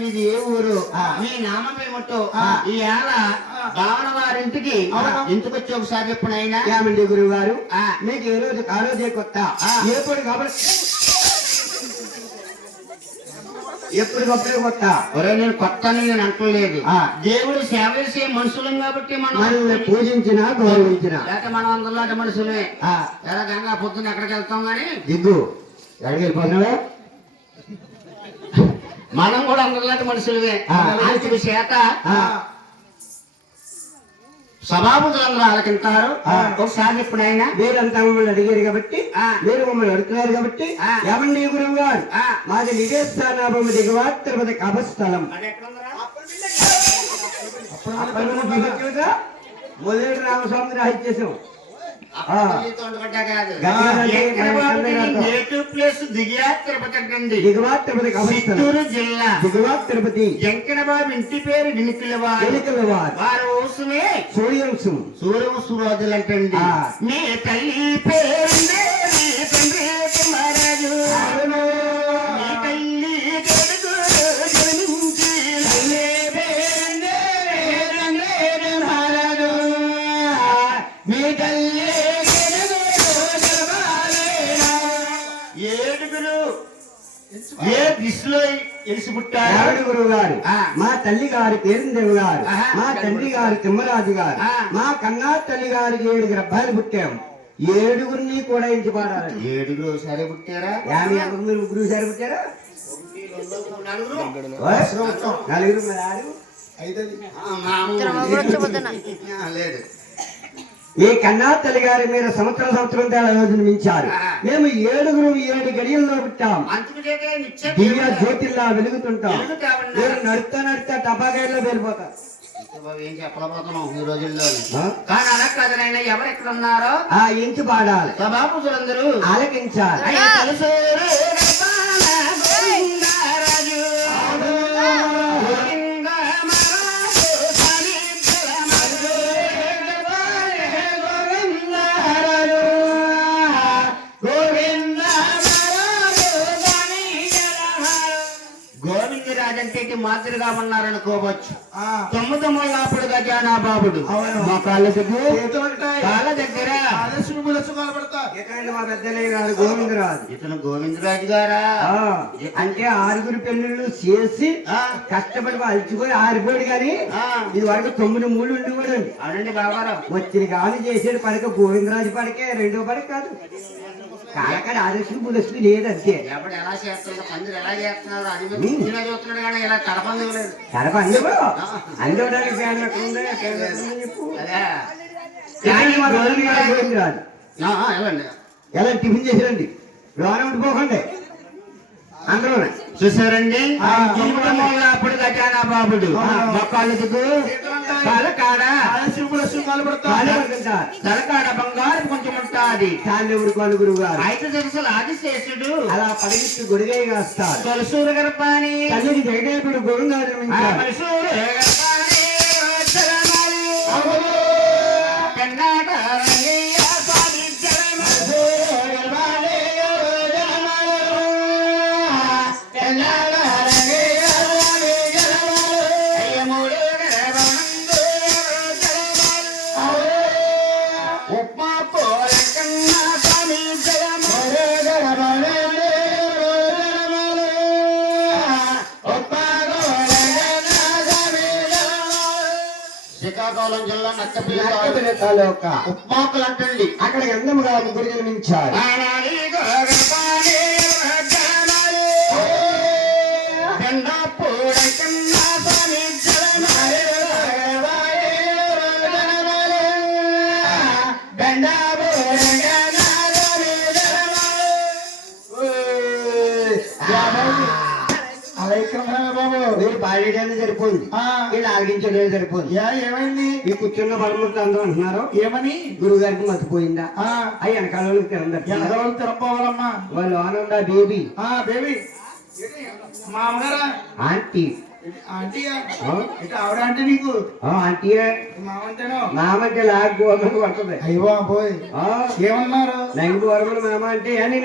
మీది ఏ ఊరు మీ నామం ఏమిటో ఈ ఏళ భావన వారింటికి ఎందుకు వచ్చి ఒకసారి ఎప్పుడైనా ఏమండి గురువు గారు మీకు ఏ రోజు ఆ రోజే కొత్త ఎప్పుడు కాబట్టి ఎప్పటికప్పుడే కొత్త. నేను కొత్త నేను అంటలేదు. దేవుడు సేవ చేసే మనుషులం కాబట్టి మనల్ని పూజించిన గౌరవించిన లేకపోతే మనం అందరిలాంటి మనుషులే. ఎలా గంగా పొద్దున్న ఎక్కడికి వెళ్తాం గానీ దిగ్గు ఎక్కడికి వెళ్ళిపోతున్నావే. మనం కూడా అందరిలాంటి మనుషులమే. అందుకు చేత సభాపతులందరూ ఆలకింటారు. ఒకసారి ఎప్పుడైనా మీరంతా మమ్మల్ని అడిగారు కాబట్టి మీరు మమ్మల్ని అడుగుతున్నారు కాబట్టి ఏమండి గురువు గారు మాది నిజస్థానాభం దిగువ తిరుపతి కభస్థలం. మొదటి రామస్వామి రాహిత్యేశం చిత్తూరు జిల్లా దిగువ తిరుపతి వెంకటబాబు ఇంటి పేరు వారు సూర్యవంశం సూర్యవంశం రోజులు అంటండి. మీ తల్లి పేరు మహారాజు మీ తల్లి మీ తల్లి ఏడుగురు ఏ దిశలో ఎలిసి పుట్టారు గురువు గారు. మా తల్లి గారి పేరుదేవి గారు, మా తండ్రి గారు తిమ్మరాజు గారు, మా కన్నా తల్లి గారికి 7 అబ్బాయిలు పుట్టాము. 7గురిని కూడా ఇంటి పాడాలి. 7గురు సరే పుట్టారా? మీరు 3 సారి పుట్టారా? 4 లేదు. మీ కన్నా తల్లి గారి మీరు సంవత్సరం తేడా రోజులు మించారు. మేము 7గురు 7 గడియల్లో పుట్టాం. దివ్య జ్యోతిల్లా వెలుగుతుంటాం. మీరు నడుస్తా టపాకాయల్లో వెళ్ళిపోతారు. ఏం చెప్పలేకపోతున్నాం ఈ రోజుల్లో. కానీ అలా కాదనైనా ఎవరు ఎక్కడ ఉన్నారో ఆ ఇంటి పాడాలి. సభాపతులందరూ ఆలకించాలి. గోవిందరాజంటే మాదిరిగా ఉన్నారనుకోవచ్చు. 9 ముళ్ళాపుడు గజానా బాబుడు మా కాళ్ళ దగ్గర మా పెద్దలే గారు గోవిందరాజు. ఇతను గోవిందరాజు గారా? అంటే 6గురు పెళ్లిళ్ళు చేసి కష్టపడి అలసిపోయి ఆరిపోయాడు కానీ ఇది వరకు 9 మూడు ఉండేవాడు. అవునండి బాబారావు. వచ్చిన గాలి చేసాడు పడక గోవిందరాజు పడకే 2వ పడక కాదు. కాలకాడ ఆదర్శం పులస్వి లేదంతే. ఎప్పుడు ఎలా చేస్తున్నారు పందిరు ఎలా చేస్తున్నారు అది చూస్తున్నాడు కానీ ఇలా కడపంది లేదు. కడప అందుకు అందుకోవడానికి ఫ్యాన్ ఎక్కడ ఉందో చెప్పు. గోవిందరాజు ఎలా టిఫిన్ చేసిరండి లోన ఉండిపోకండి అందరూ చూసారండి. అప్పుడు గజానా బాబుడు మొక్కళ్ళకు తలకాడ తలకాడ బంగారు కొంచెం ఉంటుంది. తాళ్ళెవుడు కొలుగురు గారు 5 తెలుసులు ఆదిశేషుడు అలా పడిగిస్తూ గొడిగై కాస్తారు. తొలసూరు గర్భాని తల్లికి జగదేవుడు గోవిందాలు శ్రీకాకుళం జిల్లా నక్కపల్లి తాలూకా ఉప్మాకులు అంటండి. అక్కడ ఎందముగా 3 జన్మించారు. మీరు పాడేయడానికి సరిపోయింది, వీళ్ళు ఆలకించడానికి సరిపోయింది. ఏమైంది? ఈ కూర్చున్న పరమూర్తి అందరూ అంటున్నారు ఏమని? గురువు గారికి మర్చిపోయిందా? అవి వెనకాలకు తిరపోవాలమ్మా. వాళ్ళు ఆనంద బేబీ బేబీ మామగారా ఆంటీ ఆవిడ అంటే నీకు ఆంటీ మామంటే లాగ్ పడుతుంది. అయ్యో పోయి ఏమన్నారు? నంగి మామ అంటే అని